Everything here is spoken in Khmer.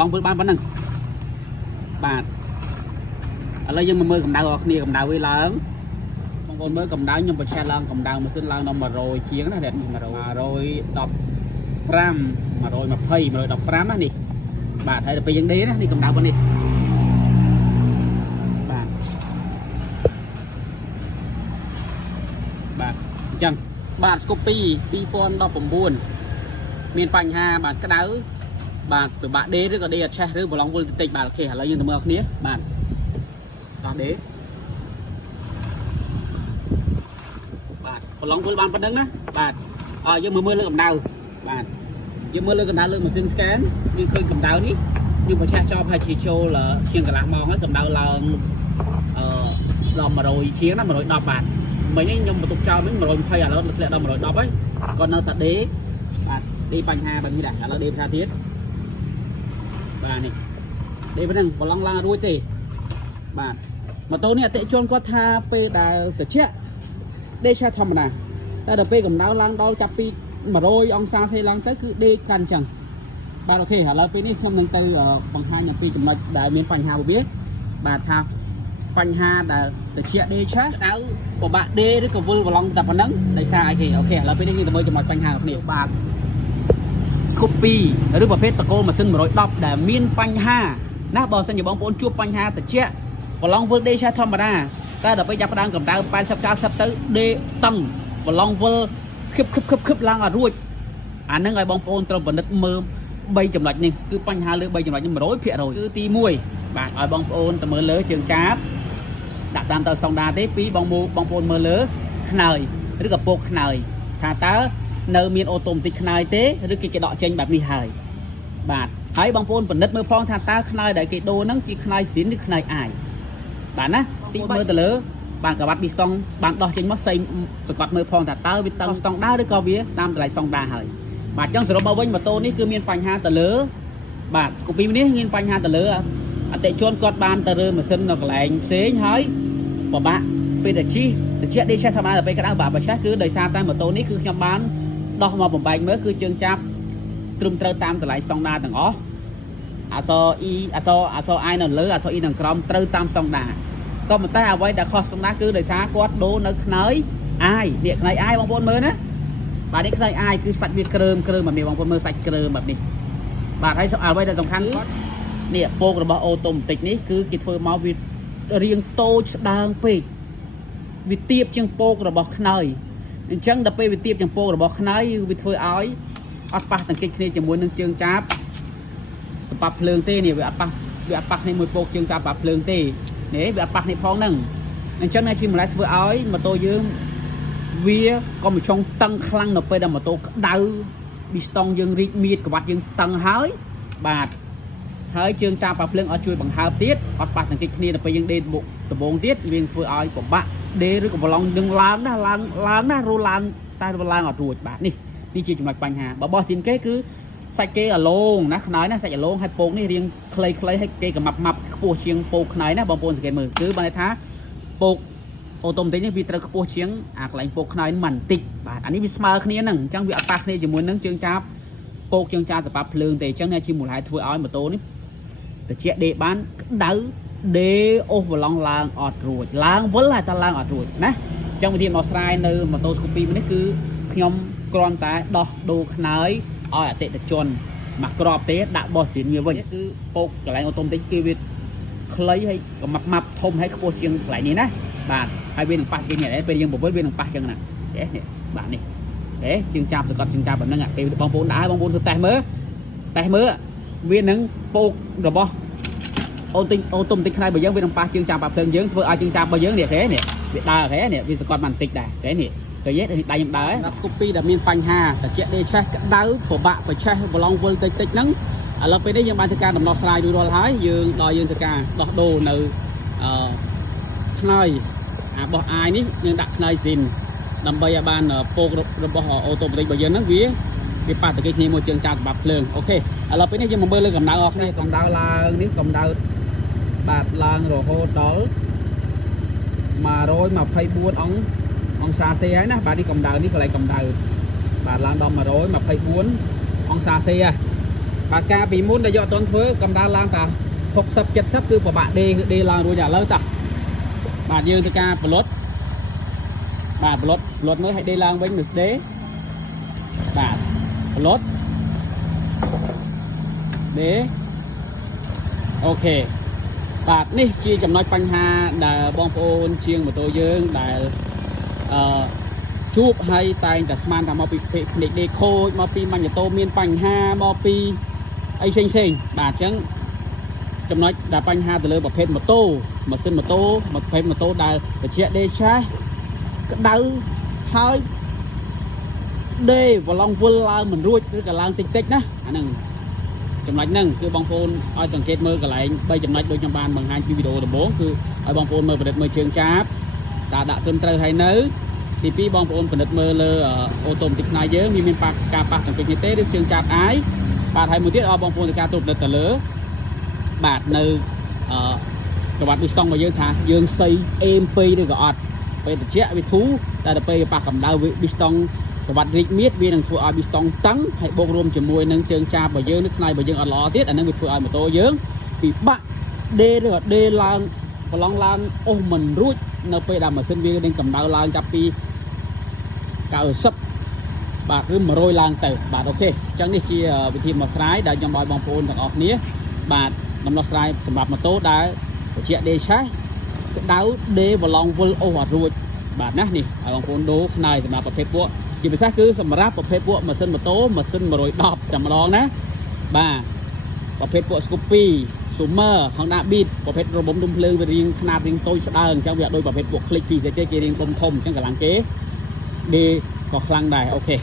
ឡងធ្វើបានប៉ុណ្ណឹងបាទឥឡូវយើងមកមើលកម្ដៅអស់គ្នាកម្ដៅវាឡើងបងប្អូនមើលកម្ដៅខ្ញុំបញ្ឆេះឡើងកម្ដៅម៉ាស៊ីនឡើងដល់100ជាងណានេះ115 120 115ណានេះបាទហើយដល់ពេលយើងដេរណានេះកម្ដៅប៉ុណ្នេះបាទបាទអញ្ចឹងបាទស្គប់2019មានបញ្ហាបាទក្តៅបាទពិបាកដេរឬក៏ដេរអត់ឆេះឬប្រឡងវល់តិចបាទអូខេឥឡូវយើងទៅមើលគ្នាបាទតោះដេរបាទប្រឡងវល់បានប៉ុណ្្នឹងណាបាទយើងមើលលើកម្ដៅបាទយើងមើលលើកម្ដៅលើម៉ាស៊ីន scan យើងឃើញកម្ដៅនេះយើងបញ្ឆេះចោលហើយជាចូលជាងកន្លះម៉ោងហើយកម្ដៅឡើងដល់100ជាងណា110បាទមិញខ្ញុំបន្ទុកចោលមិញ120ឥឡូវធ្លាក់ដល់110ហើយគាត់នៅតែដេរបាទដេរបញ្ហាបែបនេះដែរឥឡូវដេរភាសាទៀតបាទនេះដេរប៉ុណ្្នឹងប្រឡងឡើងរួចទេបាទម៉ូតូនេះអតិជនគាត់ថាពេលដែលត្រជាក់ដេរឆេះធម្មតាតែដល់ពេលកម្ដៅឡើងដល់ចាប់ពី100អង្សាសេឡើងទៅគឺដេរកាន់អញ្ចឹងបាទអូខេឥឡូវពេលនេះខ្ញុំនឹងទៅបង្ហាញអំពីចំណុចដែលមានបញ្ហារបៀបបាទថាបញ្ហាដែលត្រជាក់ដេរឆេះដៅពិបាកដេរឬក៏វល់ប្រឡងតែប៉ុណ្្នឹងដោយសារអីគេអូខេឥឡូវពេលនេះយើងទៅមើលចំណុចបញ្ហារបស់គ្នាបាទស្គប់2ឬប្រភេទតកូលម៉ាស៊ីន110ដែលមានបញ្ហាណាបើសិនជាបងប្អូនជួបបញ្ហាត្រជាក់ប្រឡងវល់ដេរឆេះធម្មតាតែដល់ពេលចាប់ផ្ដើមកម្ដៅ80 90ទៅដេរតឹងប្រឡងវល់ខឹបឡើងអត់រួចអានឹងឲ្យបងប្អូនត្រូវពិនិត្យមើល3ចំណុចនេះគឺបញ្ហាលើ3ចំណុចនេះ 100% គឺទី1បាទឲ្យបងប្អូនទៅមើលលើជើងចាបដាក់តាមទៅសង្ដាទេ2បងប្អូនមើលលើខ្នើយឬក៏ពកខ្នើយថាតើនៅមានអូតូម៉ាទិកខ្នើយទេឬគេដកចេញបែបនេះហើយបាទហើយបងប្អូនពិនិត្យមើលផងថាតើខ្នើយដែលគេដូរហ្នឹងជាខ្នើយស៊ីនឬខ្នើយអាយបាទណាទីមើលទៅលើបានក្បាត់ពីស្តង់បានដោះចេញមកសង្កត់មើលផងថាតើវាតឹងស្តង់ដាឬក៏វាតាមតម្លៃស្តង់ដាហើយបាទអញ្ចឹងសរុបមកវិញម៉ូតូនេះគឺមានបញ្ហាទៅលើបាទកូពីនេះមានបញ្ហាទៅលើអតិជនគាត់បានទៅរើម៉ាស៊ីននៅកន្លែងផ្សេងហើយពិបាកពេលតែជិះត្រជាក់ដេរឆេះធម្មតាទៅពេលក្តៅបាទបើឆេះគឺដោយសារតែម៉ូតូនេះគឺខ្ញុំបានដោះមកបំបែកមើលគឺជើងចាប់ត្រឹមត្រូវតាមតម្លៃស្តង់ដាទាំងអស់អក្សរ E អក្សរ I នៅលើអក្សរ E នៅក្រោមត្រូវតាមស្តង់ដាក៏ប៉ុន្តែអ្វីដែលខុសស្តង់ដាគឺដោយសារគាត់ដូរនៅខ្នើយ I នេះខ្នើយ I បងប្អូនមើលណាបាទនេះខ្នើយ I គឺសាច់វាគ្រើមបែបនេះបងប្អូនមើលសាច់គ្រើមបែបនេះបាទហើយអ្វីដែលសំខាន់គាត់នេះពករបស់អូតូម៉ាទិកនេះគឺគេធ្វើមកវារាងតូចស្ដើងពេកវាទាបជាងពករបស់ខ្នើយអញ្ចឹងដល់ពេលវាទាបជាងពករបស់ខ្នើយវាធ្វើឲ្យអត់ប៉ះតង្កេតគ្នាជាមួយនឹងជើងចាបសម្រាប់ភ្លើងទេនេះវាអត់ប៉ះគ្នាមួយពកជើងចាបសម្រាប់ភ្លើងទេនេះវាអត់ប៉ះនេះផងហ្នឹងអញ្ចឹងជាម្លេះធ្វើឲ្យម៉ូតូយើងវាក៏មិនចង់តឹងខ្លាំងនៅពេលដែលម៉ូតូក្តៅប៊ីស្តង់យើងរីកមៀតក្បាត់យើងតឹងហើយបាទហើយជើងចាប់ប៉ាភ្លើងអត់ជួយបង្ហើបទៀតអត់ប៉ះតង្កេតគ្នាដល់ពេលយើងដេរដំបងទៀតវាធ្វើឲ្យពិបាកដេរឬក៏ប្រឡងនឹងឡើងណាឡើងណារੂឡើងតែឡើងអត់រួចបាទនេះជាចំណុចបញ្ហាបើបោះស៊ីនគេគឺសាច់គេអាឡងណាខ្នើយណាសាច់អាឡងហើយពងនេះរៀងខ្លីៗហើយគេកម្មាប់ខ្ពស់ជាងពងខ្នើយណាបងប្អូនសង្កេតមើលគឺបានន័យថាពកអូតូម៉ាទិកនេះវាត្រូវខ្ពស់ជាងអាកន្លែងពកខ្នើយនេះបន្តិចបាទអានេះវាស្មើគ្នាហ្នឹងអញ្ចឹងវាអត់ប៉ះគ្នាជាមួយនឹងជើងចាប់ពកជើងចាប់សម្រាប់ភ្លើងទេអញ្ចឹងជាមូលហេតុធ្វើឲ្យម៉ូតូនេះត្រជាក់ដេរបានក្តៅដេរអូសប្រឡងឡើងអត់រួចឡើងវិលហើយតែឡើងអត់រួចណាអញ្ចឹងវិធីមកស្រ័យនៅម៉ូតូស្គូពីនេះគឺខ្ញុំគ្រាន់តែដោះដូរខ្នើយឲ្យអតិថិជនមកក្របទេដាក់បោះស៊ីនវាវិញគឺពកកន្លែងអូតូម៉ាទិកគឺវាខ្លីហើយក៏ម៉ាប់ធំហើយខ្ពស់ជាងកន្លែងនេះណាបាទហើយវានឹងប៉ះជាងនេះពេលយើងបវិលវានឹងប៉ះចឹងណានេះបាទនេះជើងចាប់សង្កត់ជើងចាប់แบบហ្នឹងពេលបងប្អូនដើរបងប្អូនធ្វើតេស្តមើលវានឹងពករបស់អូតូម៉ាទិកខ្នើយរបស់យើងវានឹងប៉ះជើងចាប់ប៉ាភ្លើងយើងធ្វើឲ្យជើងចាប់របស់យើងនេះនេះវាដើរនេះវាសង្កត់បានបន្តិចដែរនេះឃើញទេដៃខ្ញុំដើរដល់កូពីដែលមានបញ្ហាត្រជាក់ដេរឆេះក្តៅពិបាកប្រឆេះប្រឡងវល់តិចហ្នឹងឥឡូវពេលនេះយើងបានធ្វើការដំណោះស្រាយរួចរាល់ហើយយើងដល់យើងធ្វើការដោះដូរនៅខ្នើយអាបោះអាយនេះយើងដាក់ខ្នើយស៊ីនដើម្បីឲ្យបានពករបស់អូតូម៉ាទិករបស់យើងហ្នឹងវាប៉ះតង្កេតគ្នាមួយជើងចាប់សម្រាប់ភ្លើងអូខេឥឡូវពេលនេះយើងមកមើលលើកម្ដៅអស់គ្នាកម្ដៅឡើងនេះកម្ដៅបាទឡើងរហូតដល់124អង្សាសេហើយណាបាទនេះកម្ដៅនេះកន្លែងកម្ដៅបាទឡើងដល់124អង្សាសេហើយ បាទការពីមុនដែលយកអត់ទាន់ធ្វើកម្ដៅឡើងតា60 70គឺពិបាកដេឡើងរួចឥឡូវតាបាទយើងធ្វើការប្លុតបាទប្លុតមើលឲ្យដេឡើងវិញមើលដេបាទប្លុតដេអូខេបាទនេះជាចំណុចបញ្ហាដែលបងប្អូនជាងម៉ូតូយើងដែលជួបហើយតែងតែស្មានថាមកពីភ្នែកដេខូចមកពីម៉ាញ់ម៉ូតូមានបញ្ហាមកពីអីផ្សេងបាទអញ្ចឹងចំណុចដែលបញ្ហាទៅលើប្រភេទម៉ូតូម៉ាស៊ីនម៉ូតូប្រភេទម៉ូតូដែលត្រជាក់ដេឆាសក្តៅហើយដេវឡងវល់ឡើងមិនរួចឬក៏ឡើងតិចណាអាហ្នឹងចំណុចហ្នឹងគឺបងប្អូនឲ្យសង្កេតមើលកន្លែង3ចំណុចដូចខ្ញុំបានបង្ហាញពីវីដេអូដំបូងគឺឲ្យបងប្អូនមើលប្រឌិតមើលជើងចាបការដាក់ទុនត្រូវហើយនៅទី2បងប្អូនពិនិត្យមើលលើអូតូម៉ាទិកផ្នែកយើងវាមានការប៉ះទាំងពេញទេឬជើងចាបអាយបាទហើយមួយទៀតឲ្យបងប្អូនធ្វើការត្រួតពិនិត្យទៅលើបាទនៅក្បាត់ប៊ីស្តុងរបស់យើងថាយើងសីអេមពេកឬក៏អត់ពេលត្រជាក់វាធូរតែដល់ពេលប៉ះកម្ដៅប៊ីស្តុងក្បាត់រីកមៀតវានឹងធ្វើឲ្យប៊ីស្តុងតឹងហើយបូករួមជាមួយនឹងជើងចាបរបស់យើងនឹងផ្នែករបស់យើងអត់ល្អទៀតអានឹងវាធ្វើឲ្យម៉ូតូយើងពិបាកដេឬក៏ដេឡើងប្រឡងឡើងអូសមិនរួចនៅពេលដែលម៉ាស៊ីនវានឹងកម្ដៅឡើងចាប់ពី90បាទឬ100ឡើងទៅបាទអូខេអញ្ចឹងនេះជាវិធីដោះស្រាយដែលខ្ញុំឲ្យបងប្អូនទាំងអស់គ្នាបាទដំណោះស្រាយសម្រាប់ម៉ូតូដែលត្រជាក់ដេឆាសក្តៅដេវឡងវល់អូសអត់រួចបាទណានេះឲ្យបងប្អូនដូរផ្នែកសម្រាប់ប្រភេទពួកជាពិសេសគឺសម្រាប់ប្រភេទពួកម៉ាស៊ីនម៉ូតូម៉ាស៊ីន110តែម្ដងណាបាទប្រភេទពួក Scoopy Sumer Honda Beat ប្រភេទរបំដុំភ្លើងវារៀងខ្នាតរៀងតូចស្ដើងអញ្ចឹងវាអត់ដូចប្រភេទពួក Click ពីស្អីគេរៀងដុំធំអញ្ចឹងកម្លាំងគេដេក៏ខ្លាំងដែរអូខេ